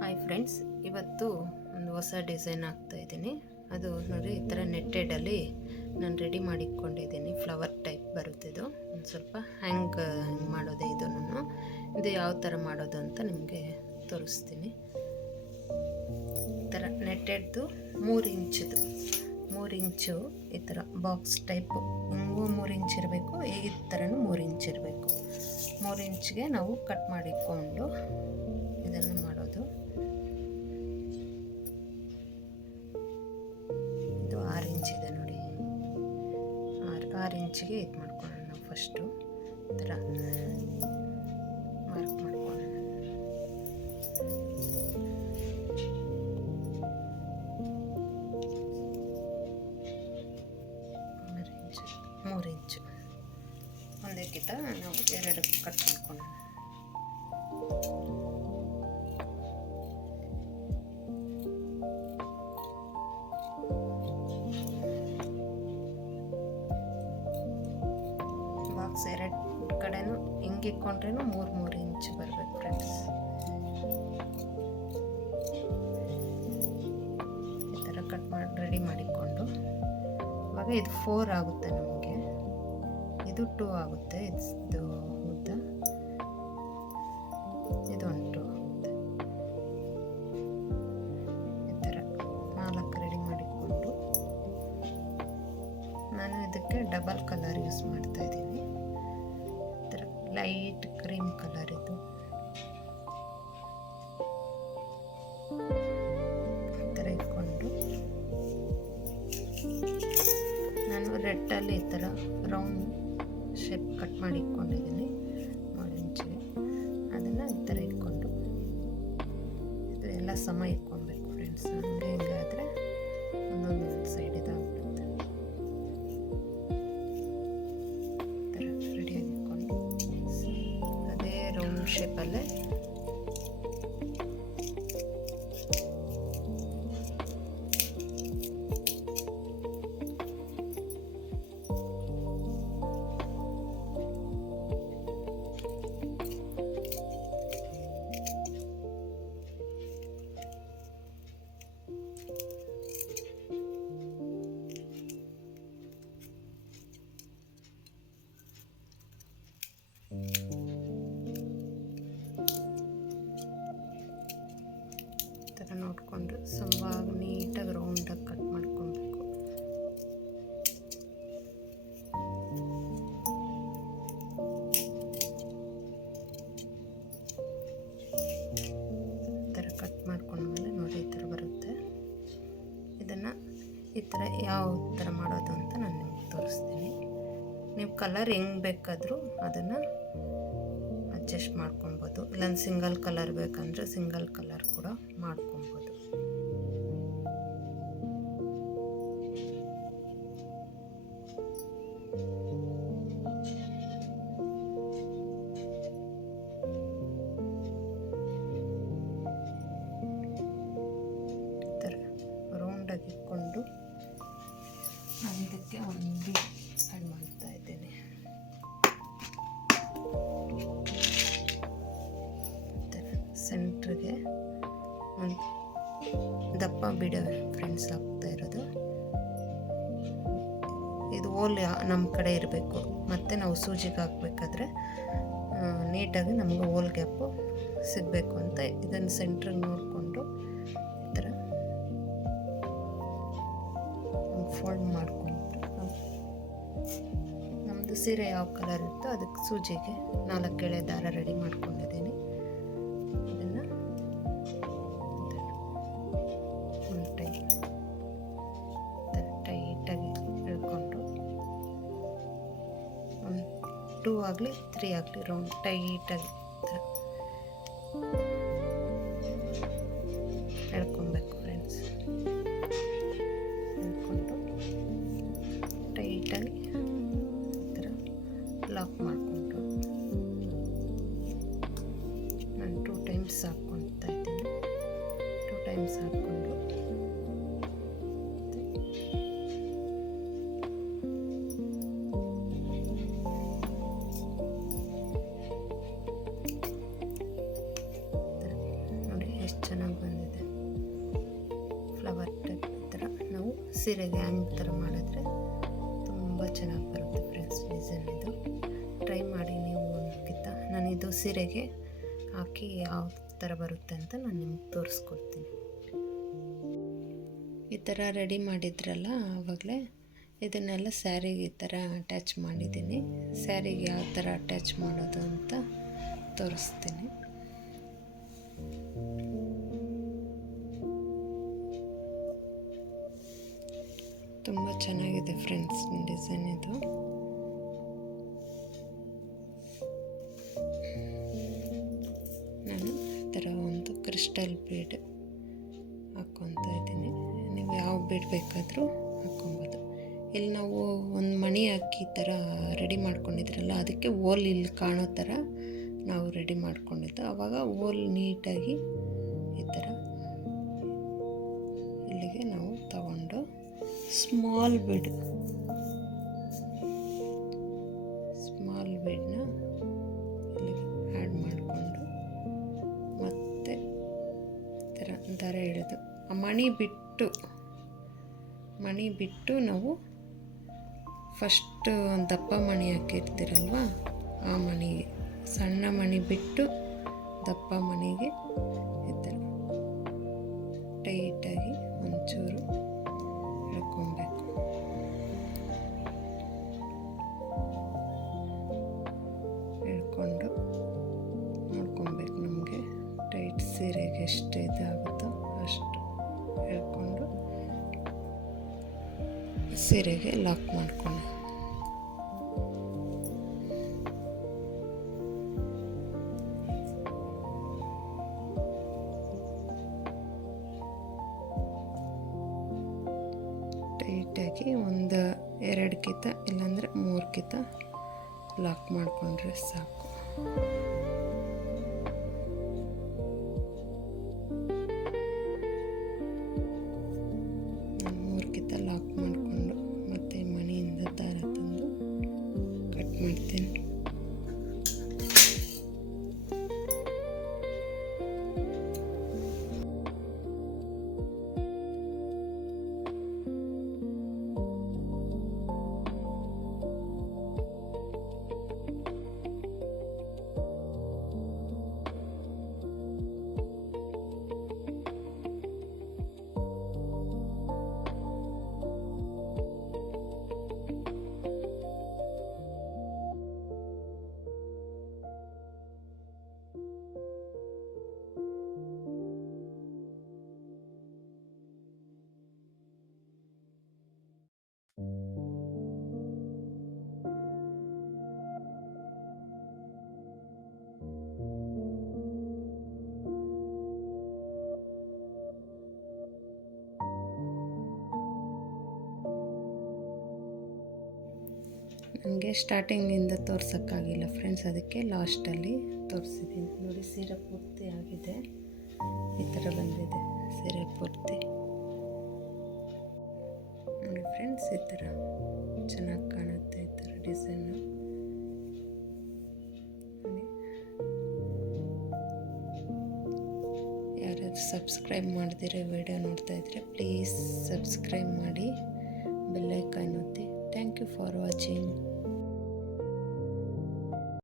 Hi friends, ಇವತ್ತು ಒಂದು ಹೊಸ ಡಿಸೈನ್ ಹಾಕ್ತಾಯಿದ್ದೀನಿ. ಅದು ನೋಡಿ, ಈ ಥರ ನೆಟ್ಟೆಡಲ್ಲಿ ನಾನು ರೆಡಿ ಮಾಡಿಟ್ಕೊಂಡಿದ್ದೀನಿ. ಫ್ಲವರ್ ಟೈಪ್ ಬರುತ್ತಿದ್ದು. ಒಂದು ಸ್ವಲ್ಪ ಹ್ಯಾಂಗ್ ಮಾಡೋದೇ ಇದು ಯಾವ ಥರ ಮಾಡೋದು ಅಂತ ನಿಮಗೆ ತೋರಿಸ್ತೀನಿ. ಈ ಥರ ನೆಟ್ಟೆಡ್ದು 3 ಇಂಚು ಈ ಥರ ಬಾಕ್ಸ್ ಟೈಪು, ಹಿಂಗೂ 3 ಇಂಚ್ ಇರಬೇಕು, ಈ ಥರನೂ 3 ಇಂಚ್ ಇರಬೇಕು. 3 ಇಂಚ್ಗೆ ನಾವು ಕಟ್ ಮಾಡಿಕೊಂಡು ಇದನ್ನು ಮಾಡೋದು. ಇದು 6 ಇಂಚ್ ಇದೆ ನೋಡಿ. 6 ಇಂಚಿಗೆ ಇದು ಮಾಡ್ಕೊಳ್ಳೋಣ. ನಾವು ಫಸ್ಟು ಈ ಥರ ಮಾರ್ಕ್ ಮಾಡ್ಕೊಳ್ಳೋಣ. ಮೂರು ಇಂಚು ಒಂದಕ್ಕಿಂತ ನಾವು 2 ಕಟ್ ಮಾಡ್ಕೊಳ್ಳೋಣ. ಬಾಕ್ಸ್ 2 ಕಡೆನೂ ಹಿಂಗೆ ಇಟ್ಕೊಂಡ್ರೇನು 3 ಇಂಚು ಬರಬೇಕು ಫ್ರೆಂಡ್ಸ್. ಈ ಥರ ಕಟ್ ಮಾಡಿ ರೆಡಿ ಮಾಡಿಕೊಂಡು, ಇವಾಗ ಇದು 4 ಆಗುತ್ತೆ ನಮಗೆ, ಇದು 2 ಆಗುತ್ತೆ. ಇದು ಉದ್ದ, ಇದು 2 ಆಗುತ್ತೆ. ಈ ಥರ 4 ರೆಡಿ ಮಾಡಿಕೊಂಡು, ನಾನು ಇದಕ್ಕೆ ಡಬಲ್ ಕಲರ್ ಯೂಸ್ ಮಾಡ್ತಾ ಇದ್ದೀನಿ. ಈ ಥರ ಲೈಟ್ ಕ್ರೀಮ್ ಕಲರ್ ಇದು. ಈ ಥರ ಇಟ್ಕೊಂಡು ನಾನು ರೆಡ್ಡಲ್ಲಿ ಈ ಥರ ರೌಂಡ್ ಶೇಪ್ ಕಟ್ ಮಾಡಿ ಇಟ್ಕೊಂಡಿದ್ದೀನಿ 3 ಇಂಚಿಗೆ. ಅದನ್ನು ಈ ಥರ ಇಟ್ಕೊಂಡು, ಇದು ಎಲ್ಲ ಸಮ ಇಟ್ಕೊಬೇಕು ಫ್ರೆಂಡ್ಸ್. ಹಂಗೆ ಹಿಂಗಾದರೆ ಒಂದೊಂದು ಸೈಡ್ ಇದಾಗ್ಬಿಡುತ್ತೆ. ಈ ಥರ ರೆಡಿಯಾಗಿ ಇಟ್ಕೊಂಡು ಅದೇ ರೌಂಡ್ ಶೇಪಲ್ಲೇ ನೋಡಿಕೊಂಡು ಸಂವಾಗ ನೀಟಾಗಿ ರೌಂಡಾಗಿ ಕಟ್ ಮಾಡ್ಕೊಬೇಕು. ಈ ಥರ ಕಟ್ ಮಾಡ್ಕೊಂಡ್ಮೇಲೆ ನೋಡಿ ಈ ಥರ ಬರುತ್ತೆ. ಇದನ್ನು ಈ ಥರ ಯಾವ ಥರ ಮಾಡೋದು ಅಂತ ನಾನು ನಿಮ್ಗೆ ತೋರಿಸ್ತೀನಿ. ನೀವು ಕಲರ್ ಹೆಂಗೆ ಬೇಕಾದರೂ ಅದನ್ನು ಅಡ್ಜಸ್ಟ್ ಮಾಡ್ಕೊಬೋದು. ಇಲ್ಲಾಂದ್ರೆ ಸಿಂಗಲ್ ಕಲರ್ ಬೇಕಂದರೆ ಸಿಂಗಲ್ ಕಲರ್ ಕೂಡ ಮಾಡ್ಕೊಬೋದು. ಈ ಥರ ರೌಂಡಾಗಿ ಇಟ್ಕೊಂಡು ನಾನು ಇದಕ್ಕೆ ಒಂದು ಬೀಡ್ ಆ್ಯಡ್ ಮಾಡ್ತಾ ಇದ್ದೇನೆ. ಸೆಂಟ್ರಿಗೆ ಒಂದು ದಪ್ಪ ಬಿಡ ಫ್ರೆಂಡ್ಸ್ ಹಾಕ್ತಾ ಇರೋದು. ಇದು ಓಲ್ ನಮ್ಮ ಕಡೆ ಇರಬೇಕು, ಮತ್ತು ನಾವು ಸೂಜಿಗೆ ಹಾಕಬೇಕಾದ್ರೆ ನೀಟಾಗಿ ನಮಗೆ ಓಲ್ ಗ್ಯಾಪು ಸಿಗಬೇಕು ಅಂತ ಇದನ್ನು ಸೆಂಟ್ರಿಗೆ ನೋಡಿಕೊಂಡು ಈ ಥರ ಫೋಲ್ಡ್ ಮಾಡಿಕೊಂಡು, ನಮ್ಮದು ಸೀರೆ ಯಾವ ಕಲರ್ ಇರುತ್ತೋ ಅದಕ್ಕೆ ಸೂಜಿಗೆ 4 ಎಳೆ ದಾರ ರೆಡಿ ಮಾಡ್ಕೊಂಡಿದ್ದೀನಿ. ಟೈಟಾಗಿ ಎಳ್ಕೊಂಡು 2 ಆಗಲಿ 3 ಆಗಲಿ ರೌಂಡ್ ಟೈಟಾಗಿ ಎಳ್ಕೊಬೇಕು ಫ್ರೆಂಡ್ಸ್. ಎಳ್ಕೊಂಡು ಟೈಟಾಗಿ ಈ ಥರ ಲಾಕ್ ಮಾಡಿಕೊಂಡು ನಾನು 2 ಟೈಮ್ಸ್ ಹಾಕ್ಕೊಳ್ತಾ ಇದ್ದೀನಿ. 2 ಟೈಮ್ಸ್ ಹಾಕ್ಕೊಂಡು ಚೆನ್ನಾಗಿ ಬಂದಿದೆ. ಫ್ಲವರ್ ಟೈಪ್ ಈ ಥರ ನಾವು ಸೀರೆಗೆ ಹ್ಯಾಂಗ್ ಥರ ಮಾಡಿದ್ರೆ ತುಂಬ ಚೆನ್ನಾಗಿ ಬರುತ್ತೆ ಫ್ರೆಂಡ್ಸ್. ಡಿಸೈನ್ ಇದು ಟ್ರೈ ಮಾಡಿ ನೀವು ಒಂದಕ್ಕಿಂತ. ನಾನಿದು ಸೀರೆಗೆ ಹಾಕಿ ಯಾವ ಥರ ಬರುತ್ತೆ ಅಂತ ನಾನು ನಿಮ್ಗೆ ತೋರಿಸ್ಕೊಡ್ತೀನಿ. ಈ ಥರ ರೆಡಿ ಮಾಡಿದ್ರಲ್ಲ ಆವಾಗಲೇ, ಇದನ್ನೆಲ್ಲ ಸ್ಯಾರಿಗೆ ಈ ಥರ ಅಟ್ಯಾಚ್ ಮಾಡಿದ್ದೀನಿ. ಸ್ಯಾರಿಗೆ ಯಾವ ಥರ ಅಟ್ಯಾಚ್ ಮಾಡೋದು ಅಂತ ತೋರಿಸ್ತೀನಿ. ತುಂಬ ಚೆನ್ನಾಗಿದೆ ಫ್ರೆಂಡ್ಸ್ ಡಿಸೈನ್ ಇದು. ನಾನು ಈ ಥರ ಒಂದು ಕ್ರಿಸ್ಟಲ್ ಬೀಡ್ ಹಾಕ್ಕೊತಾ ಇದ್ದೀನಿ. ನೀವು ಯಾವ ಬೀಡ್ ಬೇಕಾದರೂ ಹಾಕ್ಕೊಬೋದು. ಇಲ್ಲಿ ನಾವು ಒಂದು ಮಣಿ ಹಾಕಿ ಈ ಥರ ರೆಡಿ ಮಾಡ್ಕೊಂಡಿದ್ರಲ್ಲ, ಅದಕ್ಕೆ ಓಲ್ ಇಲ್ಲಿ ಕಾಣೋ ಥರ ನಾವು ರೆಡಿ ಮಾಡ್ಕೊಂಡಿದ್ದು. ಆವಾಗ ಓಲ್ ನೀಟಾಗಿ ಈ ಥರ ಇಲ್ಲಿಗೆ ನಾವು ತಗೊಂಡು ಸ್ಮಾಲ್ ಬೀಡನ್ನ ಇಲ್ಲಿಗೆ ಆ್ಯಡ್ ಮಾಡಿಕೊಂಡು ಮತ್ತೆ ಈ ಥರ ದಾರ ಎಳೆದು ಆ ಮಣಿ ಬಿಟ್ಟು ನಾವು ಫಸ್ಟ್ ದಪ್ಪ ಮಣಿ ಹಾಕಿರ್ತೀರಲ್ವ, ಆ ಮಣಿಗೆ ಸಣ್ಣ ಮಣಿ ಬಿಟ್ಟು ದಪ್ಪ ಮಣಿಗೆ ಈ ಥರ ಟೈಟಾಗಿ ಒಂಚೂರು ಎಳ್ಕೊಬೇಕು. ಎಳ್ಕೊಂಡು ನೋಡ್ಕೊಬೇಕು ನಮಗೆ ಟೈಟ್ ಸೀರೆಗೆ ಎಷ್ಟು ಇದಾಗುತ್ತೋ ಅಷ್ಟು ಎಳ್ಕೊಂಡು ಸೀರೆಗೆ ಲಾಕ್ ಮಾಡ್ಕೊಂಡು ಟೈಟಾಗಿ ಒಂದು 2 ಕಿತ ಇಲ್ಲಾಂದರೆ 3 ಕಿತ ಲಾಕ್ ಮಾಡಿಕೊಂಡ್ರೆ ಸಾಕು. ನಾನು 3 ಕಿತ ಲಾಕ್ ಮಾಡಿಕೊಂಡು ಮತ್ತೆ ಮಣಿಯಿಂದ ದಾರ ತಂದು ಕಟ್ ಮಾಡ್ತೀನಿ. ನನಗೆ ಸ್ಟಾರ್ಟಿಂಗಿಂದ ತೋರ್ಸೋಕ್ಕಾಗಿಲ್ಲ ಫ್ರೆಂಡ್ಸ್, ಅದಕ್ಕೆ ಲಾಸ್ಟಲ್ಲಿ ತೋರಿಸಿದ್ದೀನಿ. ನೋಡಿ ಸೀರೆ ಪೂರ್ತಿ ಆಗಿದೆ, ಈ ಥರ ಬಂದಿದೆ ಸೀರೆ ಪೂರ್ತಿ. ನೋಡಿ ಫ್ರೆಂಡ್ಸ್, ಈ ಥರ ಚೆನ್ನಾಗಿ ಕಾಣುತ್ತೆ ಈ ಥರ ಡಿಸೈನು. ಯಾರಾದರೂ ಸಬ್ಸ್ಕ್ರೈಬ್ ಮಾಡ್ದಿರೋ ವಿಡಿಯೋ ನೋಡ್ತಾ ಇದ್ದರೆ ಪ್ಲೀಸ್ ಸಬ್ಸ್ಕ್ರೈಬ್ ಮಾಡಿ, ಬೆಲ್ ಐಕಾನ್ ಒತ್ತಿ. Thank you for watching.